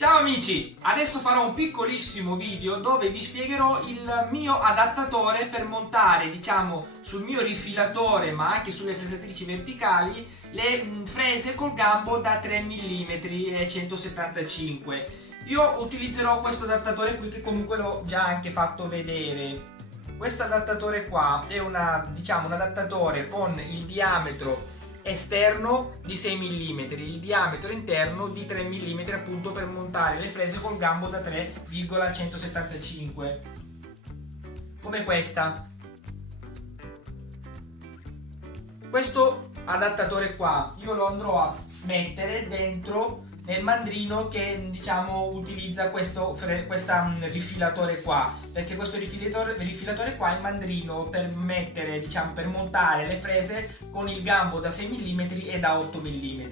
Ciao amici, adesso farò un piccolissimo video dove vi spiegherò il mio adattatore per montare, diciamo, sul mio rifilatore ma anche sulle fresatrici verticali le frese col gambo da 3 mm e 175. Io utilizzerò questo adattatore qui che comunque l'ho già anche fatto vedere. Questo adattatore qua è un adattatore con il diametro esterno di 6 mm, il diametro interno di 3 mm appunto per montare le frese col gambo da 3,175 come questa. Questo adattatore qua io lo andrò a mettere dentro nel mandrino che diciamo utilizza questo rifilatore qua, perché questo rifilatore qua è il mandrino per mettere, diciamo, per montare le frese con il gambo da 6 mm e da 8 mm.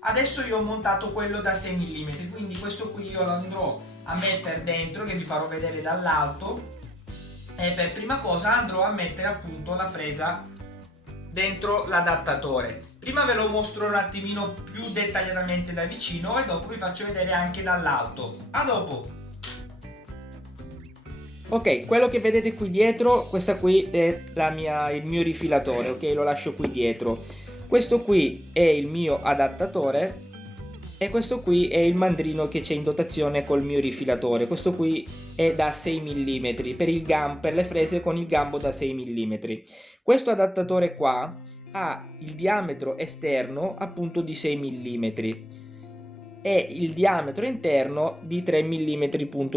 Adesso io ho montato quello da 6 mm, quindi questo qui io lo andrò a mettere dentro, che vi farò vedere dall'alto, e per prima cosa andrò a mettere appunto la fresa dentro l'adattatore. Prima ve lo mostro un attimino più dettagliatamente da vicino e dopo vi faccio vedere anche dall'alto. A dopo! Ok, quello che vedete qui dietro, questa qui è il mio rifilatore, ok? Lo lascio qui dietro. Questo qui è il mio adattatore e questo qui è il mandrino che c'è in dotazione col mio rifilatore. Questo qui è da 6 mm per le frese con il gambo da 6 mm. Questo adattatore qua ha il diametro esterno appunto di 6 mm e il diametro interno di 3 mm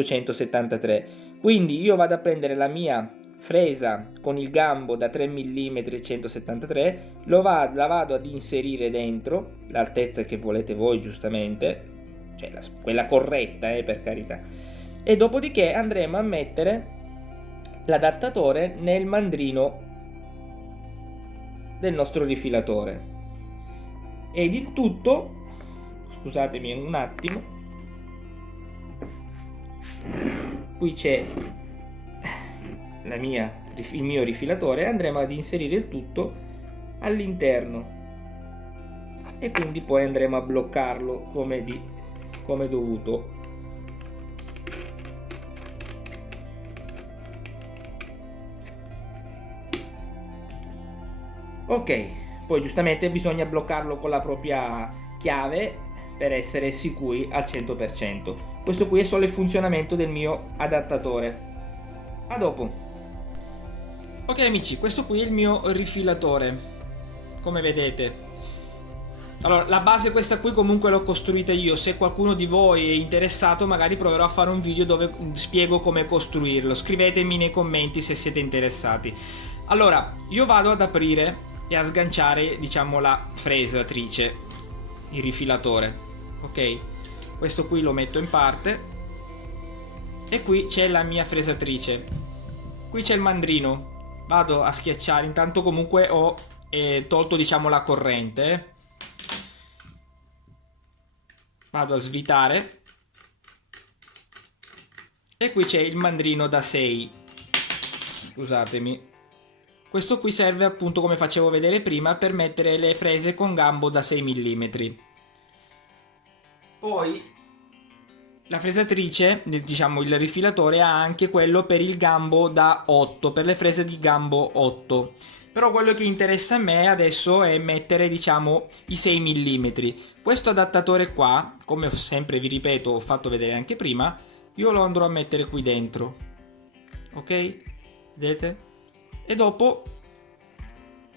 173. Quindi io vado a prendere la mia fresa con il gambo da 3 mm 173, la vado ad inserire dentro l'altezza che volete voi, giustamente, cioè quella corretta, per carità, e dopodiché andremo a mettere l'adattatore nel mandrino del nostro rifilatore ed il tutto, scusatemi un attimo, qui c'è il mio rifilatore, andremo ad inserire il tutto all'interno e quindi poi andremo a bloccarlo come dovuto. Ok, poi giustamente bisogna bloccarlo con la propria chiave per essere sicuri al 100%. Questo qui è solo il funzionamento del mio adattatore. A dopo. Ok amici, questo qui è il mio rifilatore, come vedete. Allora, la base questa qui comunque l'ho costruita io. Se qualcuno di voi è interessato, magari proverò a fare un video dove spiego come costruirlo. Scrivetemi nei commenti se siete interessati. Allora, io vado ad aprire e a sganciare, diciamo, la fresatrice, il rifilatore, ok? Questo qui lo metto in parte e qui c'è la mia fresatrice, qui c'è il mandrino, vado a schiacciare, intanto comunque ho tolto, diciamo, la corrente, vado a svitare e qui c'è il mandrino da 6, scusatemi. Questo qui serve appunto, come facevo vedere prima, per mettere le frese con gambo da 6 mm. Poi la fresatrice, diciamo il rifilatore, ha anche quello per il gambo da 8, per le frese di gambo 8. Però quello che interessa a me adesso è mettere, diciamo, i 6 mm. Questo adattatore qua, come sempre vi ripeto, ho fatto vedere anche prima, io lo andrò a mettere qui dentro. Ok? Vedete? E dopo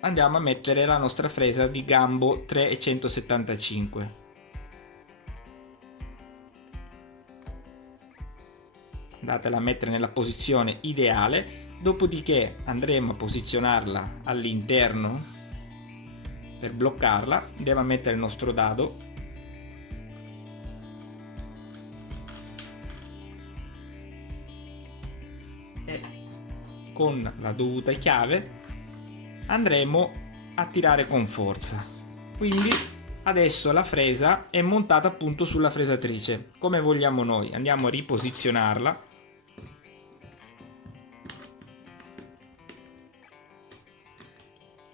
andiamo a mettere la nostra fresa di gambo 3,175. Andatela a mettere nella posizione ideale, dopodiché andremo a posizionarla all'interno per bloccarla. Andiamo a mettere il nostro dado e con la dovuta chiave andremo a tirare con forza. Quindi adesso la fresa è montata appunto sulla fresatrice come vogliamo noi. Andiamo a riposizionarla.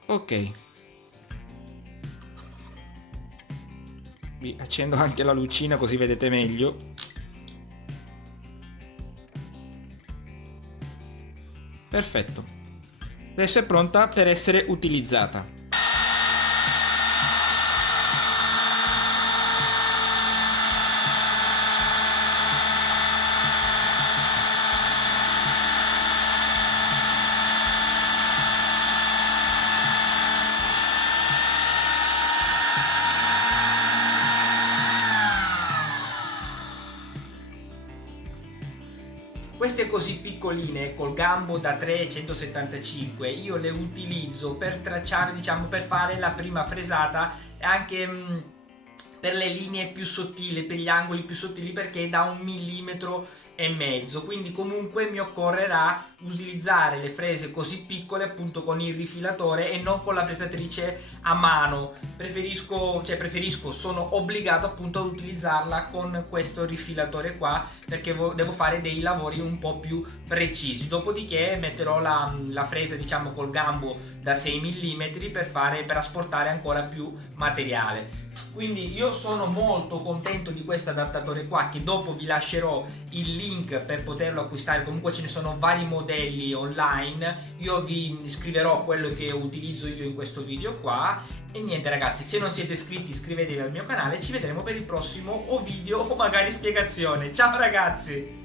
Ok, vi accendo anche la lucina così vedete meglio. Perfetto. Adesso è pronta per essere utilizzata. Queste così piccoline col gambo da 3,175 io le utilizzo per tracciare, diciamo, per fare la prima fresata e anche per le linee più sottili, per gli angoli più sottili, perché da 1,5 mm, quindi comunque mi occorrerà utilizzare le frese così piccole appunto con il rifilatore e non con la fresatrice a mano. Preferisco, sono obbligato appunto ad utilizzarla con questo rifilatore qua, perché devo fare dei lavori un po' più precisi. Dopodiché metterò la fresa, diciamo, col gambo da 6 mm per asportare ancora più materiale. Quindi io sono molto contento di questo adattatore qua, che dopo vi lascerò il link per poterlo acquistare. Comunque ce ne sono vari modelli online, io vi scriverò quello che utilizzo io in questo video qua. E niente ragazzi, se non siete iscritti iscrivetevi al mio canale, ci vedremo per il prossimo video o magari spiegazione. Ciao ragazzi!